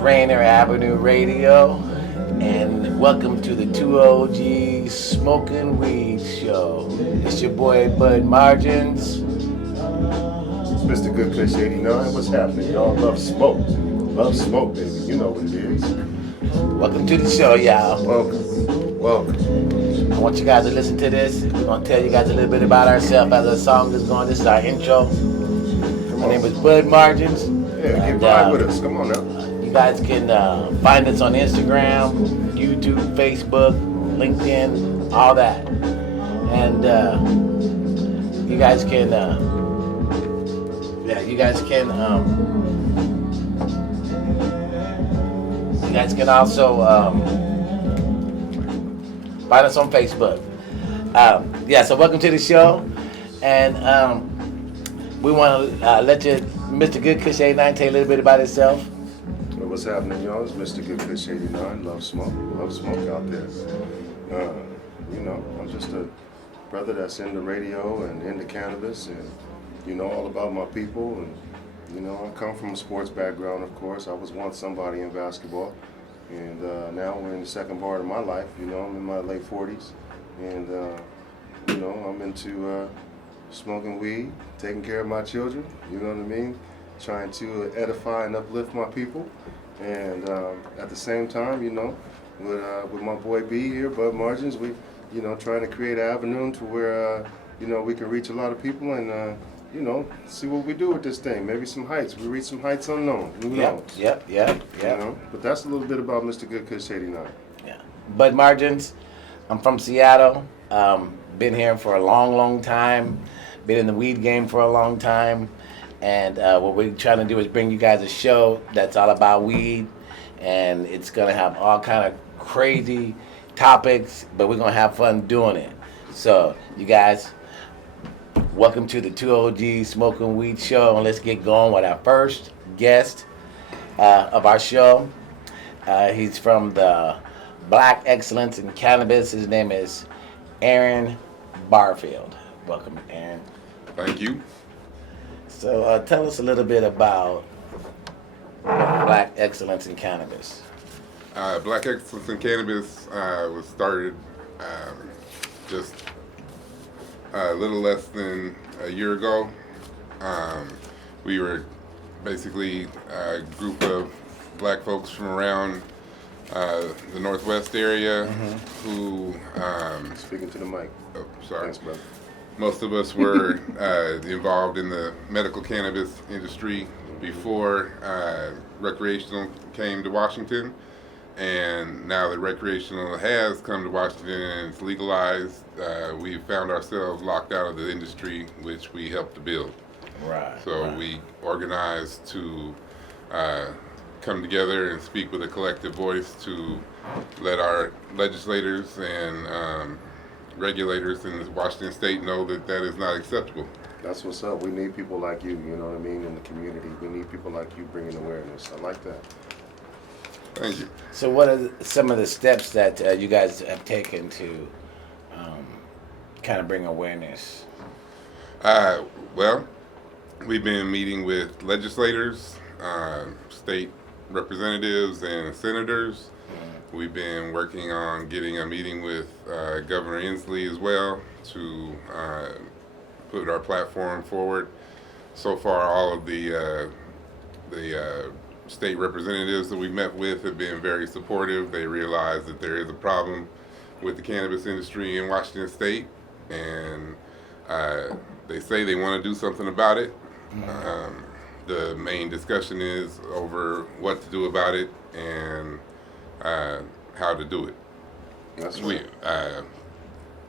Rainer Avenue Radio, and welcome to the 2OGssmokinweed show. It's your boy Budmargins. Mr. Good Kush 89, what's happening? Y'all love smoke. Love smoke, baby. You know what it is. Welcome to the show, y'all. Welcome. I want you guys to listen to this. We're going to tell you guys a little bit about ourselves as the song is going. This is our intro. My name is Budmargins. Yeah, get right with us. Come on now. You guys can find us on Instagram, YouTube, Facebook, LinkedIn, all that. And you guys can, you guys can also find us on Facebook. So welcome to the show. And we want to let you, Mr. Good Kush 89, tell you a little bit about himself. Well, what's happening, y'all? It's Mr. Good Kush 89. Love smoke out there. I'm just a brother that's into radio and into cannabis, and all about my people. And I come from a sports background, of course. I was once somebody in basketball, and now we're in the second part of my life. I'm in my late 40s, and I'm into smoking weed, taking care of my children. You know what I mean? Trying to edify and uplift my people, and at the same time, with my boy B here, Budmargins, we, trying to create an avenue to where we can reach a lot of people and see what we do with this thing. Maybe some heights. We reach some heights unknown. Who knows? Yep. But that's a little bit about Mr. Good Kush 89. Yeah. Budmargins. I'm from Seattle. Been here for a long time. Been in the weed game for a long time. And what we're trying to do is bring you guys a show that's all about weed. And it's going to have all kind of crazy topics, but we're going to have fun doing it. So, you guys, welcome to the 2OGssmokinweed show. And let's get going with our first guest of our show. He's from the Black Excellence in Cannabis. His name is Aaron Barfield. Welcome, Aaron. Thank you. So tell us a little bit about Black Excellence in Cannabis. Black Excellence in Cannabis was started just a little less than a year ago. We were basically a group of black folks from around the Northwest area who... Speaking to the mic. Oh, sorry. Thanks, brother. Most of us were involved in the medical cannabis industry before recreational came to Washington. And now that recreational has come to Washington and it's legalized, we found ourselves locked out of the industry, which we helped to build. So we organized to come together and speak with a collective voice to let our legislators and regulators in Washington State know that that is not acceptable. That's what's up. We need people like you, you know what I mean, in the community. We need people like you bringing awareness. I like that. Thank you. So what are some of the steps that you guys have taken to kind of bring awareness? Well, we've been meeting with legislators, state representatives, and senators. We've been working on getting a meeting with Governor Inslee as well to put our platform forward. So far, all of the state representatives that we met with have been very supportive. They realize that there is a problem with the cannabis industry in Washington State, and they say they want to do something about it. The main discussion is over what to do about it and how to do it. That's right.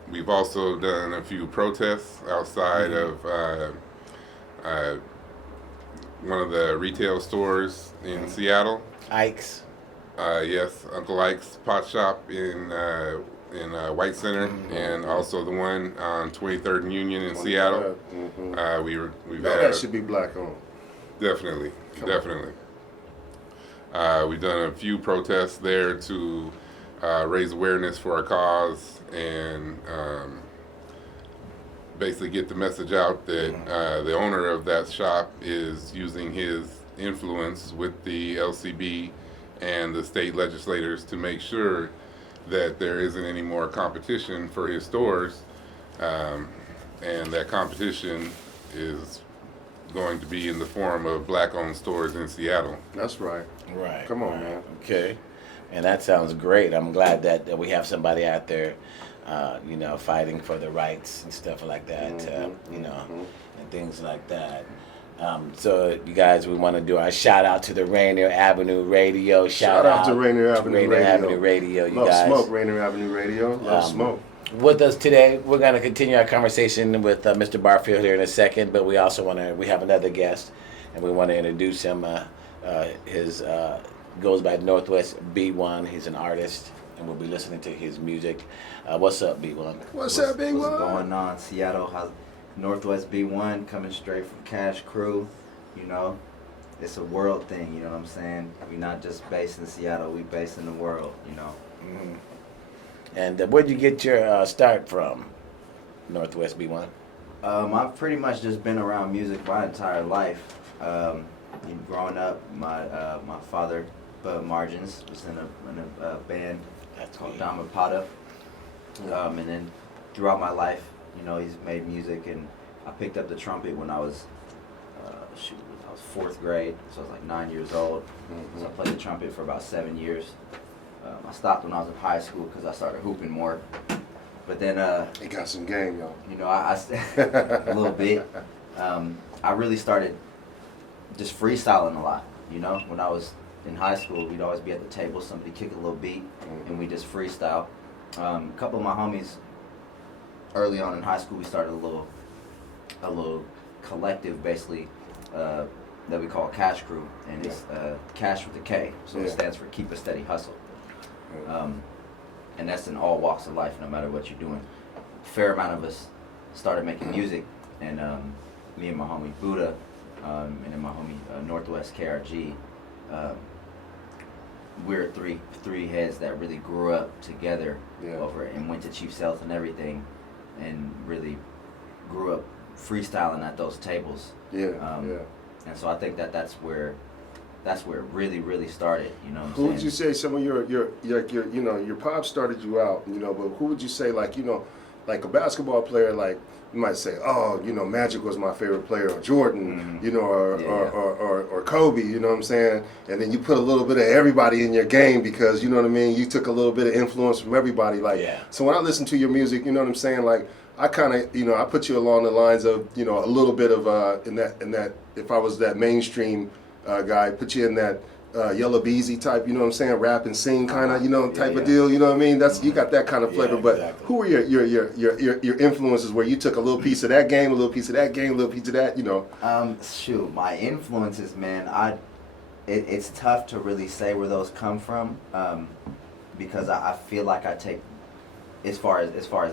We've also done a few protests outside of one of the retail stores in Seattle. Ike's. Yes, Uncle Ike's pot shop in White Center, and also the one on 23rd and Union in Seattle. We've had that should be black owned. Definitely. We've done a few protests there to raise awareness for our cause and basically get the message out that the owner of that shop is using his influence with the LCB and the state legislators to make sure that there isn't any more competition for his stores, and that competition is going to be in the form of black-owned stores in Seattle. That's right. Right. Come on, man. Okay. And that sounds great. I'm glad that we have somebody out there, fighting for the rights and stuff like that, and things like that. So, you guys, we want to do our shout out to the Rainier Avenue Radio. Shout out to Rainier Avenue Radio. You Love guys. smoke, Rainier Avenue Radio. Love smoke. With us today, we're going to continue our conversation with Mr. Barfield here in a second, but we also we have another guest, and we want to introduce him. His goes by Northwest B1. He's an artist, and we'll be listening to his music. What's up, B1? What's up, B1? What's going on, Seattle? Northwest B1 coming straight from Cash Crew. It's a world thing. You know what I'm saying? We're not just based in Seattle. We based in the world. Mm-hmm. And where'd you get your start from, Northwest B1? I've pretty much just been around music my entire life. Growing up, my father, Budmargins, was in a band called Dhammapada. And then throughout my life, he's made music, and I picked up the trumpet when I was I was 4th grade, so I was like 9 years old. So I played the trumpet for about 7 years. I stopped when I was in high school because I started hooping more. But then, He got some game, y'all. I a little bit. I really started just freestyling a lot. When I was in high school, we'd always be at the table, somebody kick a little beat, and we just freestyle. A couple of my homies, early on in high school, we started a little collective, basically, that we call Cash Crew, and it's Cash with a K, so it stands for Keep a Steady Hustle. And that's in all walks of life, no matter what you're doing. A fair amount of us started making music, and me and my homie Buddha, and then my homie Northwest KRG, we're three heads that really grew up together over and went to Chief's Health and everything, and really grew up freestyling at those tables. And so I think that's where it really started. Who would you say some of your pops started you out, but who would you say, like a basketball player, like you might say, Magic was my favorite player, or Jordan, or Kobe, you know what I'm saying? And then you put a little bit of everybody in your game because, you know what I mean, you took a little bit of influence from everybody. So when I listen to your music, you know what I'm saying, like I kind of, I put you along the lines of, a little bit of in that if I was that mainstream guy, put you in that Yellow Beezy type, you know what I'm saying, rap and sing kind of, type of deal, you know what I mean? That's you got that kind of flavor. But exactly. Who were your influences where you took a little piece of that game, a little piece of that game, a little piece of that, My influences, man, it's tough to really say where those come from, because I feel like I take, as far as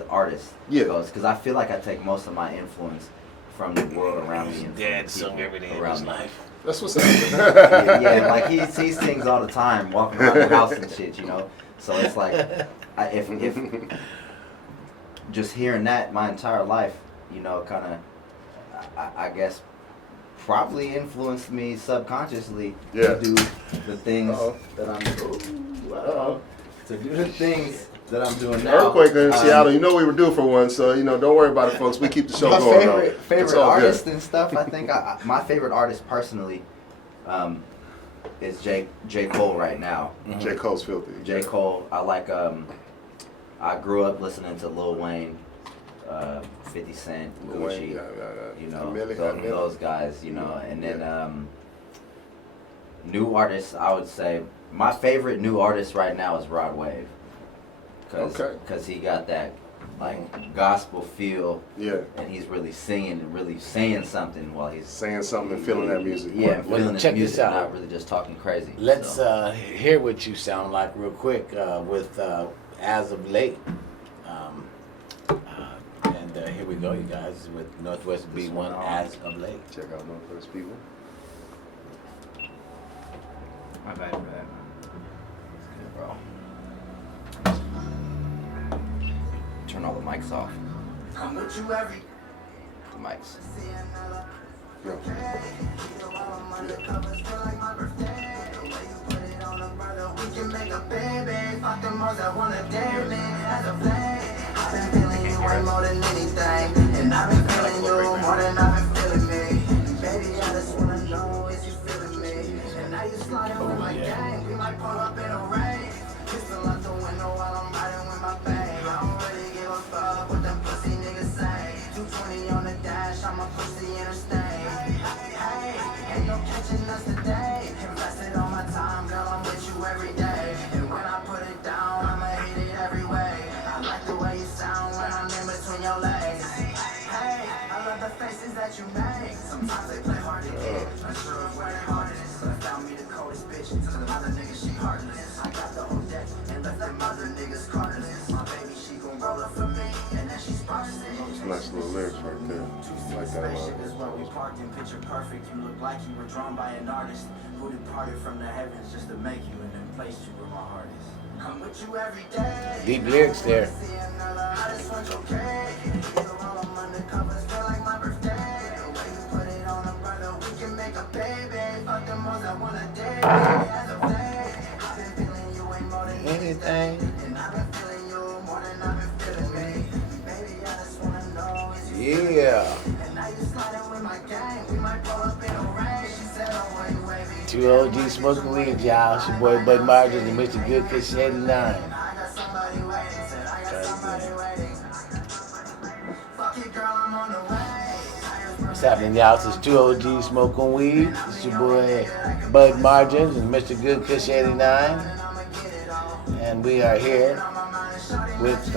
artists goes, because I feel like I take most of my influence from the world around me and Dad sung every day of his life. That's what's up. like he sings all the time, walking around the house and shit, So it's like, if just hearing that my entire life, kind of, I guess, probably influenced me subconsciously to do the things that I'm that I'm doing now. Earthquake in Seattle, we were due for one, so don't worry about it, folks. We keep the show going. My favorite artist and stuff. I think my favorite artist personally is J. Cole right now. Mm-hmm. J. Cole's filthy. J. Cole. I like. I grew up listening to Lil Wayne, 50 Cent, Gucci. Those guys. And then new artists. I would say my favorite new artist right now is Rod Wave. Because he got that gospel feel, and he's really singing and really saying something while he's saying something and feeling that music. Yeah, feeling check the music, this out. not really just talking crazy. Let's hear what you sound like real quick with As of Late. And here we go, you guys, with Northwest B1 As of Late. Check out Northwest B1. My bad, man. It's good, bro. Turn all the mics off. I'm with you every. The mics. No. we can make a baby. Fuck the most that wanna dare me as a play. I've been feeling you way more than anything, and I've been feeling you more than I've been feeling me. Baby, I just wanna know is you feeling me? And now you sliding with my gang, we might pull up in a rain. Pistol out the window while I'm riding with my babe. I don't really give a fuck what them pussy niggas say. 220 on the dash, I'ma push the interstate. Hey, ain't no catching us today. Invested all my time, girl, I'm with you every day. And when I put it down, I'ma hit it every way. I like the way you sound when I'm in between your legs. Hey, I love the faces that you make. Sometimes they play hard to get. Not sure of where their heart is. But I found me the coldest bitch. To the other niggas, she heartless. I got the whole deck and left them other niggas cardless. My baby, she gon' roll up for me, and then she sparks it. Nice little lyrics right there. Like that a lot. Is where we parked in picture perfect. You look like you were drawn by an artist who departed from the heavens just to make you and then placed you where my heart is. I'm with you every day. Deep lyrics there. I just want your cake. You all I'm undercovers, feel like my birthday. The way you put it on a brother, we can make a baby. Fuck the most I wanna date. As a play, I've been feeling you way more than Anything. and I've been feeling you more than I've been feeling me. Baby, I just wanna know is you Yeah. and now you sliding with my gang. We might pull up in a rain. She said, oh, wait, wavy. 2OG smoking weed, y'all. It's your boy Budmargins and Mr. Good Kush 89. I got somebody waiting. Said, I got somebody waiting. Fuck it, girl, I'm on the way. What's happening, y'all? This is 2OG smoking weed. It's your boy Budmargins and Mr. Good Kush 89. And we are here with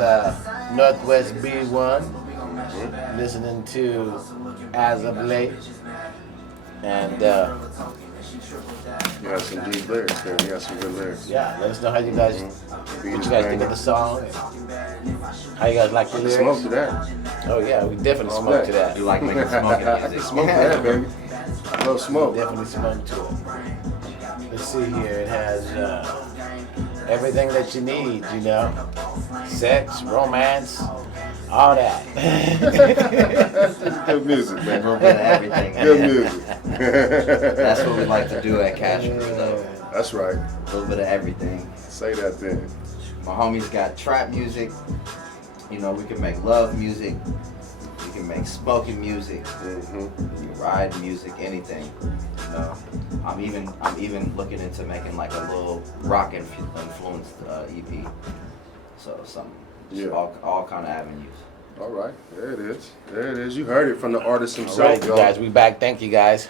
Northwest B1, listening to As of Late. And You got some deep lyrics there. You got some good lyrics. yeah, let us know how you guys, what you guys think of the song. How you guys like the lyrics? Smoke to that. Oh yeah, we definitely All smoke day. to that. You like making smoking music? Smoke to that, baby. A little smoke. Definitely smoke to it. Let's see here. It has everything that you need, you know. Sex, romance, all that. Good music, A man. little bit of everything. Good music. That's what we like to do at Cash Crew, though. That's right. A little bit of everything. Say that then. My homies got trap music. You know, we can make love music. We can make smoking music. Mm-hmm. We can ride music, anything. You know, I'm even looking into making like a little rock influenced EP. So some, Yeah. all kind of avenues. All right. There it is. There it is. You heard it from the artist All himself, right, you y'all. guys, we back. Thank you guys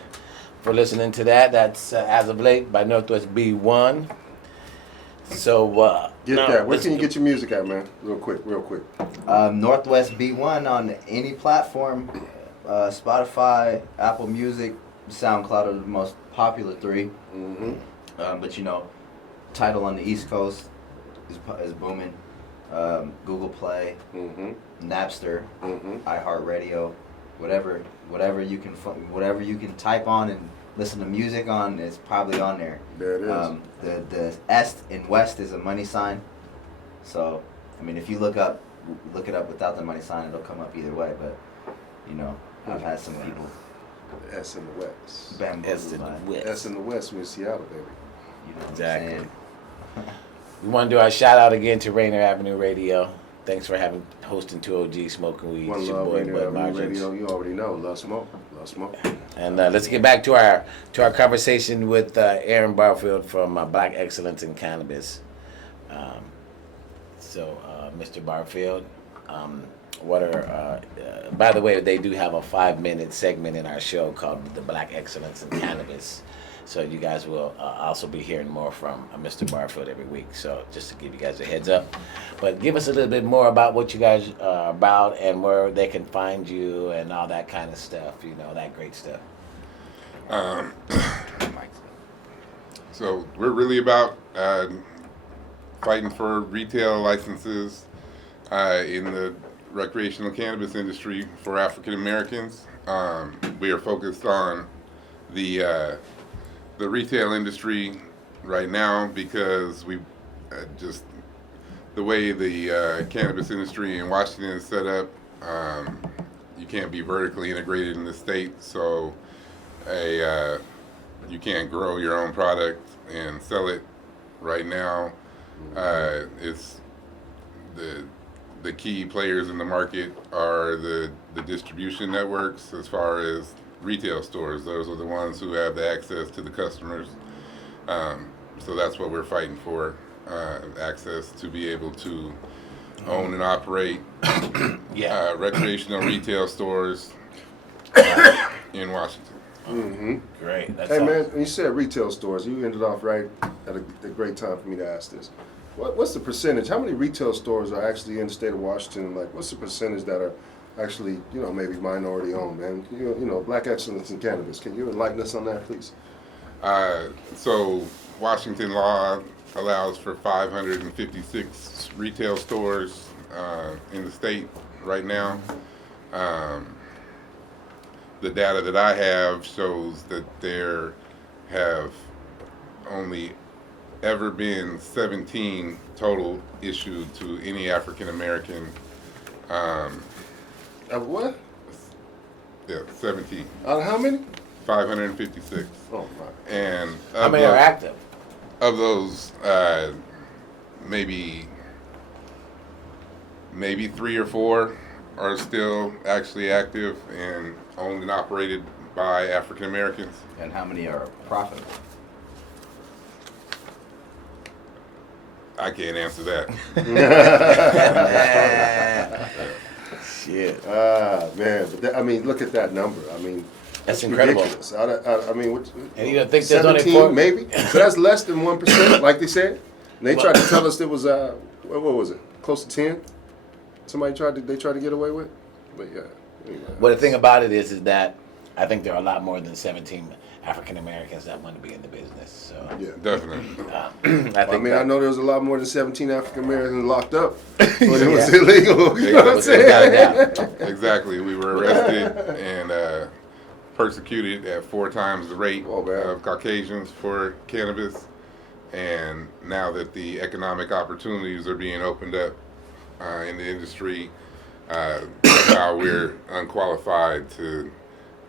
for listening to that. That's As of Late by Northwest B1. So Get now, that. Where let's can you do- get your music at, man? Real quick. Northwest B1 on any platform. Spotify, Apple Music, SoundCloud are the most popular three. Mm-hmm. But you know, Tidal on the East Coast is booming. Google Play, Mm-hmm. Napster, Mm-hmm. iHeartRadio, whatever you can type on and listen to music on is probably on there. There it is. The S in West is a money sign. So I mean, if you look it up without the money sign, it'll come up either way. But you know, I've had some people S in the West. S in bamboozled the by it. West. S in the West. We're in Seattle, baby. You know what Exactly. I'm saying? We want to do our shout out again to Rainer Avenue Radio. Thanks for hosting 2OG Smoking Weed. One It's your love, boy Radio Bud Avenue Margins. Radio. You already know. Love smoke. Love smoke. And let's get back to our conversation with Aaron Barfield from Black Excellence in Cannabis. Mr. Barfield, by the way, they do have a 5-minute segment in our show called The Black Excellence in Cannabis. So you guys will also be hearing more from Mr. Barfield every week. So just to give you guys a heads up. But give us a little bit more about what you guys are about and where they can find you and all that kind of stuff, you know, that great stuff. So we're really about fighting for retail licenses in the recreational cannabis industry for African Americans. We are focused on the retail industry right now because we just the way the cannabis industry in Washington is set up. You can't be vertically integrated in the state, so you can't grow your own product and sell it Right now, it's the key players in the market are the distribution networks as far as retail stores. Those are the ones who have the access to the customers. So that's what we're fighting for, access to be able to own and operate recreational retail stores in Washington. Mm-hmm. Great. That's Hey all. man, you said retail stores. You ended off right at a great time for me to ask this. What's the percentage? How many retail stores are actually in the state of Washington? Like, what's the percentage that are actually, maybe minority owned, man? Black excellence in cannabis. Can you enlighten us on that, please? So Washington law allows for 556 retail stores in the state right now. The data that I have shows that there have only ever been 17 total issued to any African American. Of what? Yeah, 17. Out of how many? 556. Oh my. And How many are active? of those, maybe 3 or 4 are still actually active and owned and operated by African Americans. And how many are profitable? I can't answer that. Shit. Man. But look at that number. That's incredible. Ridiculous. What, And you don't think there's only 17 4? maybe? So that's less than 1%, like they said. And they tried to tell us it was what was it? Close to 10. They tried to get away with. But yeah. Anyway. Well, the thing about it is that I think there are a lot more than 17 African Americans that want to be in the business. So Yeah. Definitely. I know there was a lot more than 17 African Americans locked up when it was illegal. You know what I'm Without saying? a doubt. Exactly. We were arrested and persecuted at 4 times the rate Oh, man. of Caucasians for cannabis. And now that the economic opportunities are being opened up in the industry, now we're unqualified to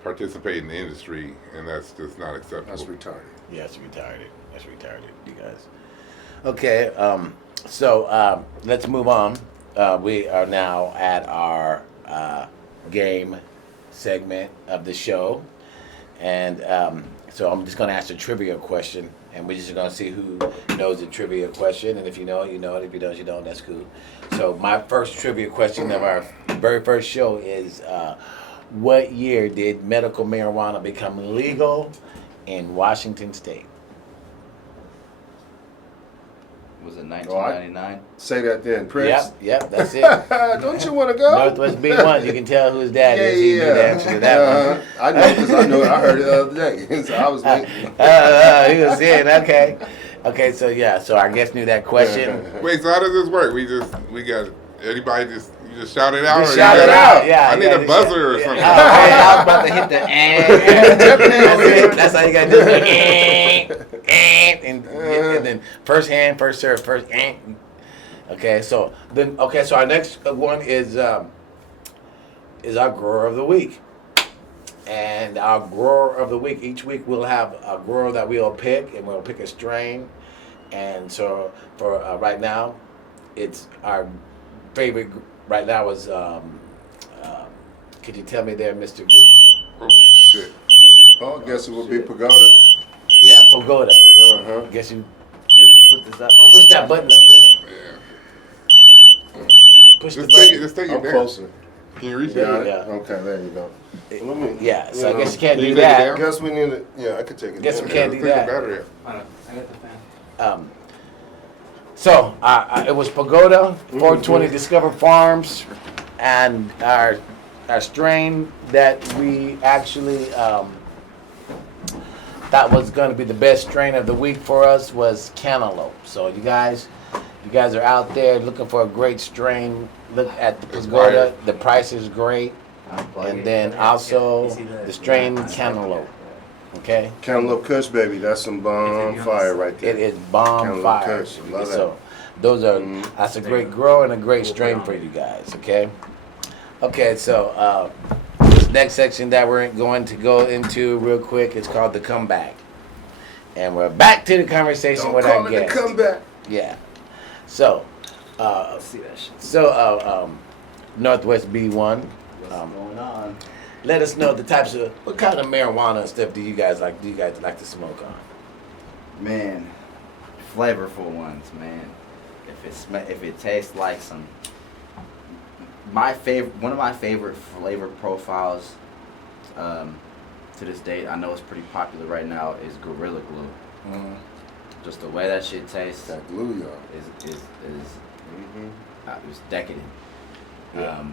participate in the industry, and that's just not acceptable. That's retarded. Yeah, that's retarded. That's retarded, you guys. Okay, so let's move on. We are now at our game segment of the show. And so I'm just going to ask a trivia question, and we're just going to see who knows the trivia question. And if you know it, you know it. If you don't, you don't. That's cool. So my first trivia question of our very first show is, what year did medical marijuana become legal in Washington State? Was it 1999? Say that then, Prince. Yep, that's it. Don't you want to go? Northwest B1, you can tell who his dad is. He knew the answer to that one. I know because I heard it the other day. So I was waiting. He was saying, okay. Okay, so our guest knew that question. Wait, so how does this work? We got anybody you just shout it out? Just or shout you it gotta- out, yeah. I need a buzzer or something. Oh, hey, I was about to hit the That's it. That's how you got to do it. And then first hand, first serve, first Okay, so our next one is our grower of the week. And our grower of the week, each week we'll have a grower that we'll pick, and we'll pick a strain. And so for right now, it's our favorite right now is, could you tell me there, Mr. Big? Oh, shit. Oh, I guess it would be Pagoda. Yeah, Pagoda. Uh-huh. Guess you Just put this up. push that button up there. Yeah. Push the Just take it. button. Just take it I'm there. closer. Can you reach Yeah. it? Yeah. Okay, there you go. Let me, Yeah, so I guess you know, can't Can you do take it that. down? Guess we need it. Yeah, I could take it. Guess down. we can't do Take the that. battery out. I got the fan. So it was Pagoda, 420 Discover Farms, and our strain that we actually thought was going to be the best strain of the week for us was Cantaloupe. So you guys are out there looking for a great strain. Look at the Pagoda. fire. The price is great, and then also the strain Cantaloupe. Okay. Cantaloupe Kush, baby. That's some bomb fire right there. It is bomb Cantaloupe fire. Kush, love that. So those are that's a great grow and a great strain for you guys. Okay. Okay. So this next section that we're going to go into real quick is called the comeback, And we're back to the conversation Don't with call our it a guest. comeback. Yeah. So, Let's see that shit. so Northwest B1. What's going on? Let us know the types of what kind of marijuana and stuff do you guys like to smoke on? Man, flavorful ones, man. If it tastes like some, one of my favorite flavor profiles, to this date, I know it's pretty popular right now, is Gorilla Glue. Mm-hmm. Just the way that shit tastes That glue, y'all. is it's decadent. Yeah.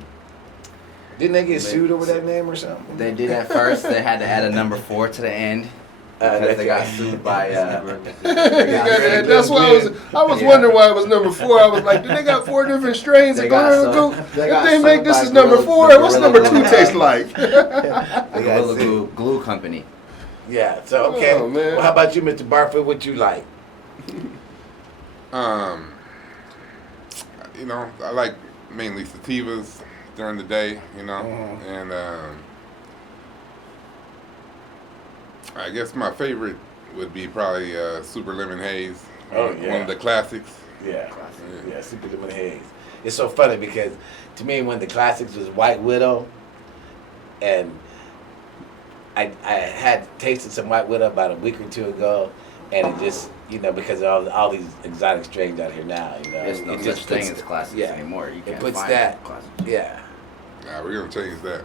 Didn't they get sued over that name or something? They did at first. They had to add a number 4 to the end because they got sued by. That's why I was wondering why it was number 4. I was like, did they got 4 different strains of Gorilla Glue? If they make this as number 4, what's number 2 taste like? The Gorilla Glue Company. Yeah. So okay. Oh, man. Well, how about you, Mr. Barfoot? What you like? You know, I like mainly sativas during the day, you know, and I guess my favorite would be probably Super Lemon Haze. Oh, yeah. One of the classics. Yeah. Yeah. Super Lemon Haze. It's so funny because to me, one of the classics was White Widow, and I had tasted some White Widow about a week or 2 ago, and it just, you know, because of all these exotic strains out here now, you know. There's no it such just thing puts- as classics yeah. anymore. You can't puts find that- classics. Yeah. Nah, we're gonna change that.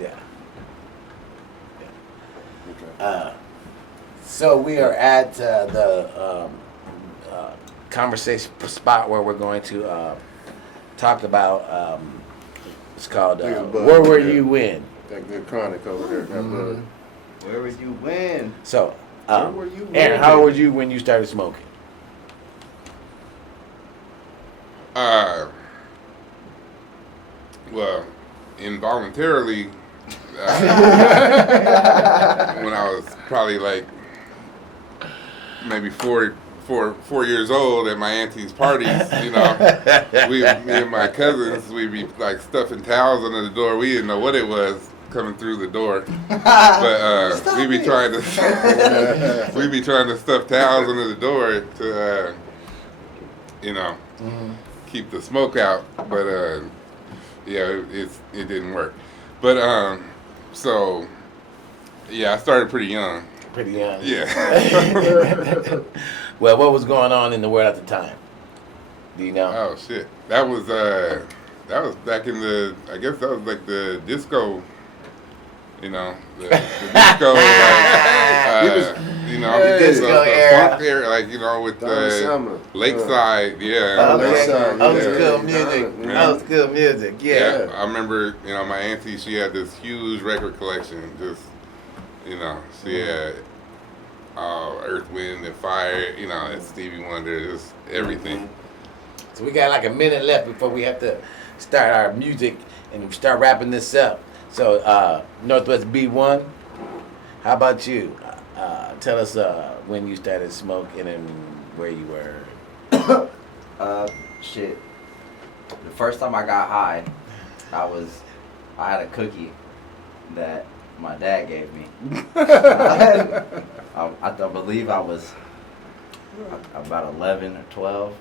Yeah. Okay. So we are at the conversation spot where we're going to talk about, it's called Look at Bud, Where Were yeah. You When? That good chronic over there. That bud. Where would you win? So, Where were you Aaron, when? how old were you when you started smoking? Well, involuntarily, when I was probably like maybe 4 years old at my auntie's parties, you know, me and my cousins, we'd be like stuffing towels under the door. We didn't know what it was coming through the door, but we'd be trying to stuff towels under the door to, you know, keep the smoke out. But yeah, it didn't work. But so yeah, I started pretty young. Pretty young. Yeah. Well, what was going on in the world at the time? Do you know? Oh shit, that was back in the, I guess that was like the disco, you know, the disco, like, you know, The disco the era. funk era, like, you know, with Donna Summer. Lakeside, yeah. Okay. Lakeside, Old yeah. school music. Yeah. Old school music. Yeah. Yeah, I remember, you know, my auntie, she had this huge record collection. Just, you know, she had Earth, Wind, and Fire, you know, and Stevie Wonder, just everything. So we got like a minute left before we have to start our music and start wrapping this up. So Northwest B1, how about you? Tell us when you started smoking and where you were. Shit. The first time I got high, I had a cookie that my dad gave me. I believe I was about 11 or 12.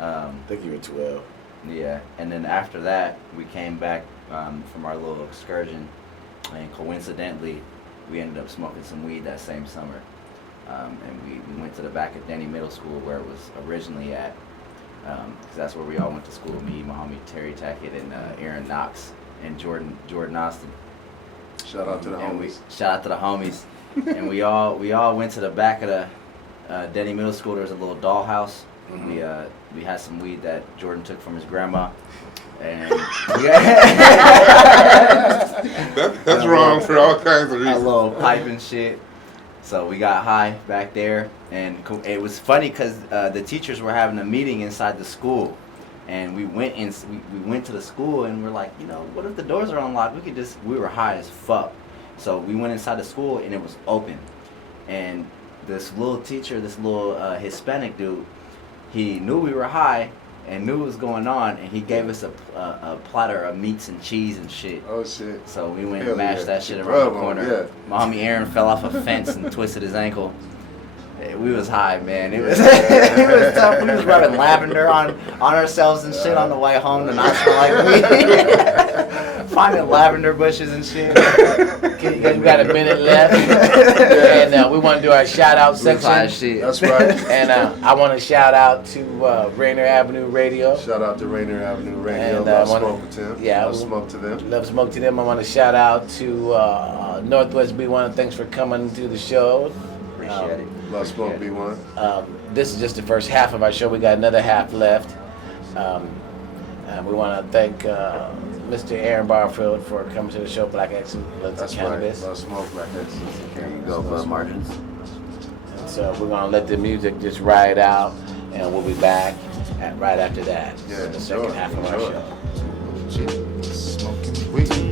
I think you were 12. Yeah, and then after that, we came back from our little excursion, and coincidentally, we ended up smoking some weed that same summer. And we went to the back of Denny Middle School where it was originally at, because that's where we all went to school. Me, my homie Terry Tackett, and Aaron Knox, and Jordan Austin. Shout out to the And homies. shout out to the homies. And we all went to the back of the Denny Middle School. There was a little dollhouse. We had some weed that Jordan took from his grandma, and That's wrong for all kinds of a reasons. little pipe and shit. So we got high back there, and it was funny because the teachers were having a meeting inside the school, and we went we went to the school, and we're like, you know, what if the doors are unlocked? We were high as fuck, so we went inside the school, and it was open, and this little teacher, this little Hispanic dude, he knew we were high and knew what was going on, and he gave us a platter of meats and cheese and shit. Oh shit. So we went Hell and mashed yeah. that shit around Rub the on, corner. yeah. My homie Aaron fell off a fence and twisted his ankle. We was high, man. It was it was tough. We was rubbing lavender on ourselves and shit on the way home to not smell like weed. Finding lavender bushes and shit. We got a minute left, and we want to do our shout out section. Shit. That's right. And I want to shout out to Rainier Avenue Radio. Shout out to Rainier Avenue Radio. And, Love wanna- smoke to them. yeah, Love smoke to them. Love Smoke to them. I want to shout out to Northwest B1. Thanks for coming to the show. Appreciate it. Love smoke B1. This is just the first half of our show. We got another half left. And we want to thank Mr. Aaron Barfield for coming to the show, Black Excellence That's Cannabis. right. Love smoke, Black Excellence. There you go, Budmargins. And so we're going to let the music just ride out, and we'll be back right after that. Yeah, the second enjoy, half of our enjoy. show. Smoking weed.